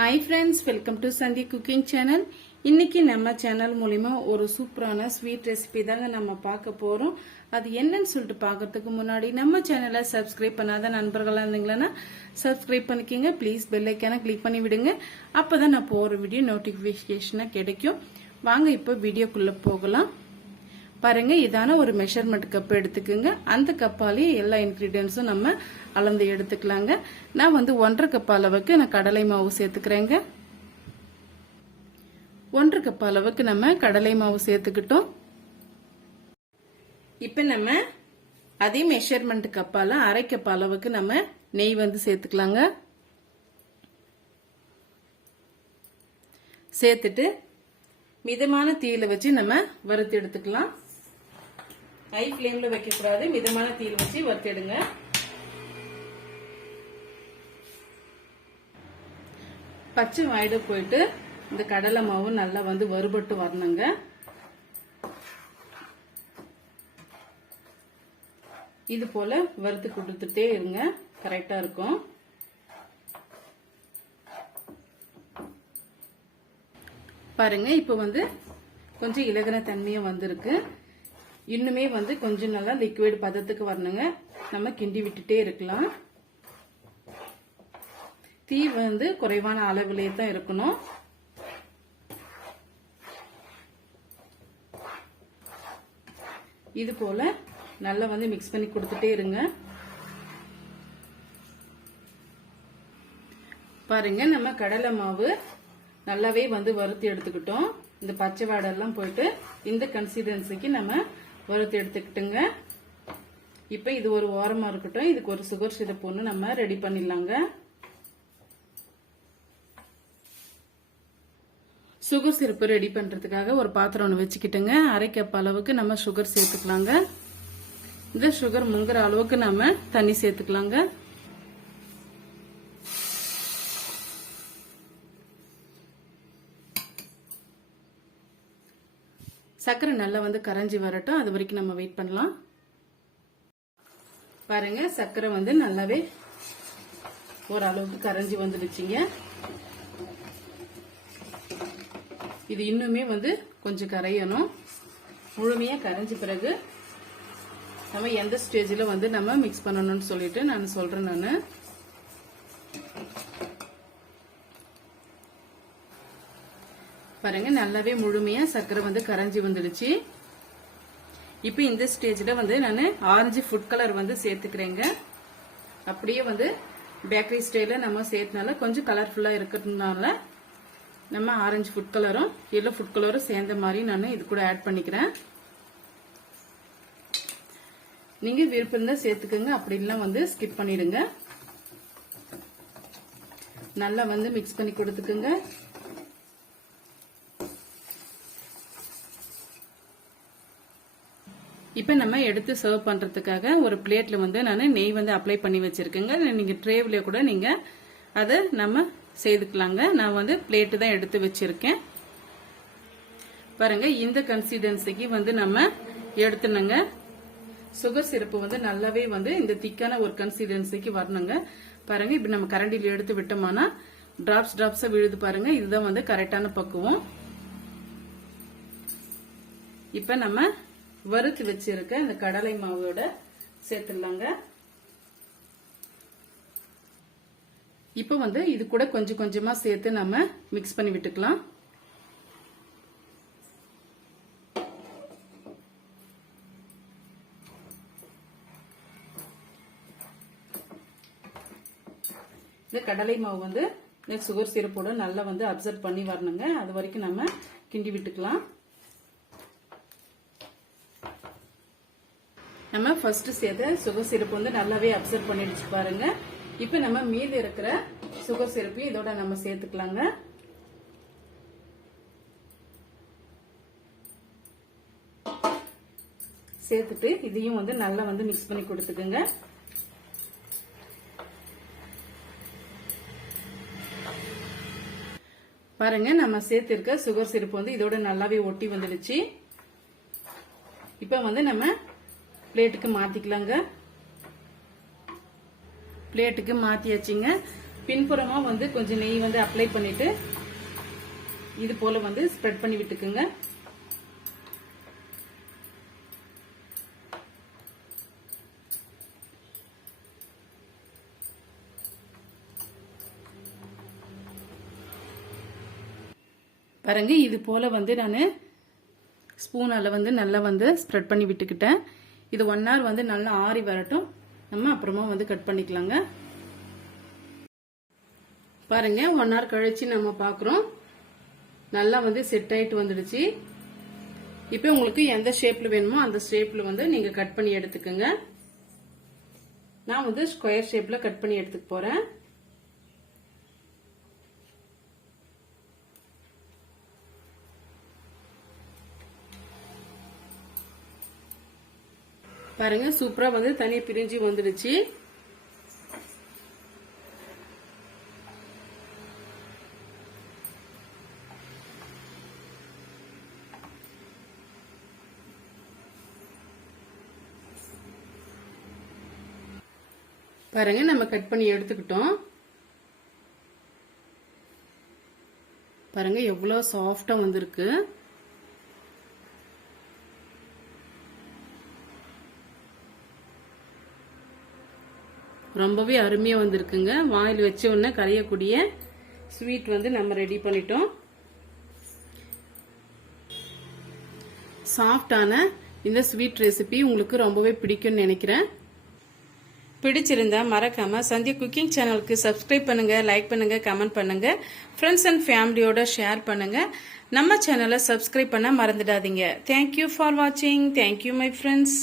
Hi friends welcome to Sandhi cooking channel இன்னைக்கு நம்ம channel மூலிமா ஒரு சூப்பரான ஸ்வீட் ரெசிபி தாங்க நம்ம பார்க்க போகிறோம் அது என்னன்னு சொல்லிட்டு பார்க்கறதுக்கு முன்னாடி நம்ம சேனலை சப்ஸ்கிரைப் பண்ணாத நண்பர்களாக இருந்தீங்களன்னா சப்ஸ்கிரைப் பண்ணிக்கோங்க. ப்ளீஸ் பெல்லைக்கான கிளிக் பண்ணி விடுங்க. அப்போ தான் நான் போகிற வீடியோ நோட்டிஃபிகேஷனாக கிடைக்கும். வாங்க இப்போ வீடியோக்குள்ளே போகலாம். பாருங்க இதான ஒரு மெஷர்மெண்ட் கப் எடுத்துக்கோங்க. அந்த கப்பாலேயே எல்லா இன்கிரீடியன்ஸும் நம்ம அளந்து எடுத்துக்கலாங்க. நான் வந்து ஒன்றரை கப் அளவுக்கு நான் கடலை மாவு சேர்த்துக்கிறேங்க. ஒன்றரை கப் அளவுக்கு நம்ம கடலை மாவு சேர்த்துக்கிட்டோம். இப்போ நம்ம அதே மெஷர்மெண்ட் கப்பால அரை கப் அளவுக்கு நம்ம நெய் வந்து சேர்த்துக்கலாங்க. சேர்த்துட்டு மிதமான தீயில வச்சு நம்ம வறுத்து எடுத்துக்கலாம். ஹை ஃப்ளேம்ல வைக்க கூடாது மிதமான தீயில வச்சு வறுத்தெடுங்க. பச்சை வாயிட போயிட்டு இந்த கடலை மாவு நல்லா வந்து வறுபட்டு வரணுங்க. இது போல வறுத்து கொடுத்துட்டே இருங்க. கரெக்டா இருக்கும். பாருங்க இப்போ வந்து கொஞ்சம் இலகன தன்மையும் வந்திருக்கு. இன்னுமே வந்து கொஞ்சம் நல்லா லிக்விட் பதத்துக்கு வரணுங்க. நம்ம கிண்டி விட்டுட்டே இருக்கலாம். தீ வந்து குறைவான அளவுலேயே தான் இருக்கணும். இது போல நல்லா வந்து மிக்ஸ் பண்ணி கொடுத்துட்டே இருங்க. பாருங்க நம்ம கடலை மாவு நல்லாவே வந்து வறுத்து எடுத்துக்கிட்டோம். இந்த பச்சை வாடெல்லாம் போயிட்டு இந்த கன்சிஸ்டன்சிக்கு நம்ம வறுத்து எடுத்துக்கிட்டுங்க. இப்போ இது ஒரு ஓரமா இருக்கட்டும். இதுக்கு ஒரு சுகர் சிரப் ஒன்று நம்ம ரெடி பண்ணிடலாங்க. சுகர் சிரப்பு ரெடி பண்றதுக்காக ஒரு பாத்திரம் ஒன்று வச்சுக்கிட்டுங்க. அரை கப் அளவுக்கு நம்ம சுகர் சேர்த்துக்கலாங்க. இந்த சுகர் முங்குற அளவுக்கு நம்ம தண்ணி சேர்த்துக்கலாங்க. சர்க்கரை நல்லா வந்து கரைஞ்சி வரட்டும். அது வரைக்கும் நம்ம வெயிட் பண்ணலாம். பாருங்க சர்க்கரை வந்து நல்லாவே ஓரளவுக்கு கரைஞ்சி வந்துடுச்சுங்க. இது இன்னுமே வந்து கொஞ்சம் கரையணும். முழுமையா கரைஞ்ச பிறகு நம்ம எந்த ஸ்டேஜில் வந்து நம்ம மிக்ஸ் பண்ணணும்னு சொல்லிட்டு நான் சொல்றேன் நான். பாருங்க நல்லாவே முழுமையா சர்க்கரை வந்து கரைஞ்சி வந்துடுச்சு. இப்போ இந்த ஸ்டேஜில் வந்து நான் ஆரஞ்சு ஃபுட் கலர் வந்து சேர்த்துக்கிறேங்க. அப்படியே வந்து பேக்கரி ஸ்டைல நம்ம சேர்த்தனால கொஞ்சம் கலர்ஃபுல்லா இருக்கிறதுனால நம்ம ஆரஞ்சு ஃபுட் கலரும் எல்லோ ஃபுட் கலரும் சேர்ந்த மாதிரி நான் இது கூட ஆட் பண்ணிக்கிறேன். நீங்க விருப்பம் தான் சேர்த்துக்கோங்க அப்படின்லாம் வந்து ஸ்கிப் பண்ணிடுங்க. நல்லா வந்து மிக்ஸ் பண்ணி கொடுத்துக்குங்க. இப்போ நம்ம எடுத்து சர்வ் பண்ணுறதுக்காக ஒரு பிளேட்டில் வந்து நான் நெய் வந்து அப்ளை பண்ணி வச்சுருக்கேங்க. நீங்கள் ட்ரேவில் கூட நீங்கள் அதை நம்ம செய்துக்கலாங்க. நான் வந்து பிளேட்டு தான் எடுத்து வச்சுருக்கேன். பாருங்க இந்த கன்சிஸ்டன்சிக்கு வந்து நம்ம எடுத்துனங்க சுகர் சிறப்பு வந்து நல்லாவே வந்து இந்த திக்கான ஒரு கன்சிஸ்டன்சிக்கு வரணுங்க. பாருங்க இப்ப நம்ம கரண்டியில் எடுத்து விட்டோம்னா டிராப்ஸ் டிராப்ஸா விழுது பாருங்க. இதுதான் வந்து கரெக்டான பக்குவம். இப்ப நம்ம வறுத்து வச்சிருக்க இந்த கடலை மாவோட சேர்த்துடலாங்க. இப்போ வந்து இது கூட கொஞ்சம் கொஞ்சமா சேர்த்து நம்ம மிக்ஸ் பண்ணி விட்டுக்கலாம். இந்த கடலை மாவு வந்து இந்த சுகர் சிரப்போட நல்லா வந்து அப்சர்வ் பண்ணி வரணுங்க. அது வரைக்கும் நம்ம கிண்டி விட்டுக்கலாம். நம்ம ஃபர்ஸ்ட் சேர்த்த சுகர் சிறப்பு வந்து நல்லாவே அப்சர்வ் பண்ணிடுச்சு பாருங்க. இப்போ நம்ம மீதி இருக்கிற சுகர் சிறப்பையும் இதோட நம்ம சேர்த்துக்கலாங்க. சேர்த்துட்டு இதையும் வந்து நல்லா வந்து மிக்ஸ் பண்ணி கொடுத்துக்குங்க. பாருங்க நம்ம சேர்த்திருக்க சுகர் சிறப்பு வந்து இதோட நல்லாவே ஒட்டி வந்துடுச்சு. இப்ப வந்து நம்ம பிளேட்டுக்கு மாத்திக்கலாங்க. பிளேட்டுக்கு மாத்தியாச்சுங்க. பின்புறமா வந்து கொஞ்சம் நெய் வந்து அப்ளை பண்ணிட்டு இது போல வந்து ஸ்ப்ரெட் பண்ணி விட்டுக்குங்க. பாருங்க இது போல வந்து நான் ஸ்பூனால வந்து நல்லா வந்து ஸ்ப்ரெட் பண்ணி விட்டுக்கிட்டேன். இது ஒன் ஹவர் வந்து நல்லா ஆறி வரட்டும். நம்ம அப்புறமா வந்து கட் பண்ணிக்கலாங்க. பாருங்க ஒன் ஹவர் கழிச்சு நம்ம பார்க்குறோம் நல்லா வந்து செட் ஆயிட்டு வந்துடுச்சு. இப்போ உங்களுக்கு எந்த ஷேப்ல வேணுமோ அந்த ஷேப்ல வந்து நீங்க கட் பண்ணி எடுத்துக்கோங்க. நான் வந்து ஸ்கொயர் ஷேப்ல கட் பண்ணி எடுத்துக்க போறேன். பாருங்க சூப்பரா வந்து தனி பிரிஞ்சு வந்துடுச்சு. பாருங்க நம்ம கட் பண்ணி எடுத்துக்கிட்டோம். பாருங்க எவ்வளோ சாஃப்டாக வந்திருக்கு. ரொம்பவே அருமையாக வந்திருக்குங்க. வாயில் வச்ச உடனே கரையக்கூடிய ஸ்வீட் வந்து நம்ம ரெடி பண்ணிட்டோம். சாஃப்டான இந்த ஸ்வீட் ரெசிபி உங்களுக்கு ரொம்பவே பிடிக்கும்னு நினைக்கிறேன். பிடிச்சிருந்தா மறக்காம சந்தியா குக்கிங் சேனலுக்கு சப்ஸ்கிரைப் பண்ணுங்க லைக் பண்ணுங்க கமெண்ட் பண்ணுங்க. ஃப்ரெண்ட்ஸ் அண்ட் ஃபேமிலியோட ஷேர் பண்ணுங்க. நம்ம சேனலை சப்ஸ்கிரைப் பண்ண மறந்துடாதீங்க. தேங்க்யூ ஃபார் வாட்சிங் தேங்க்யூ மை ஃப்ரெண்ட்ஸ்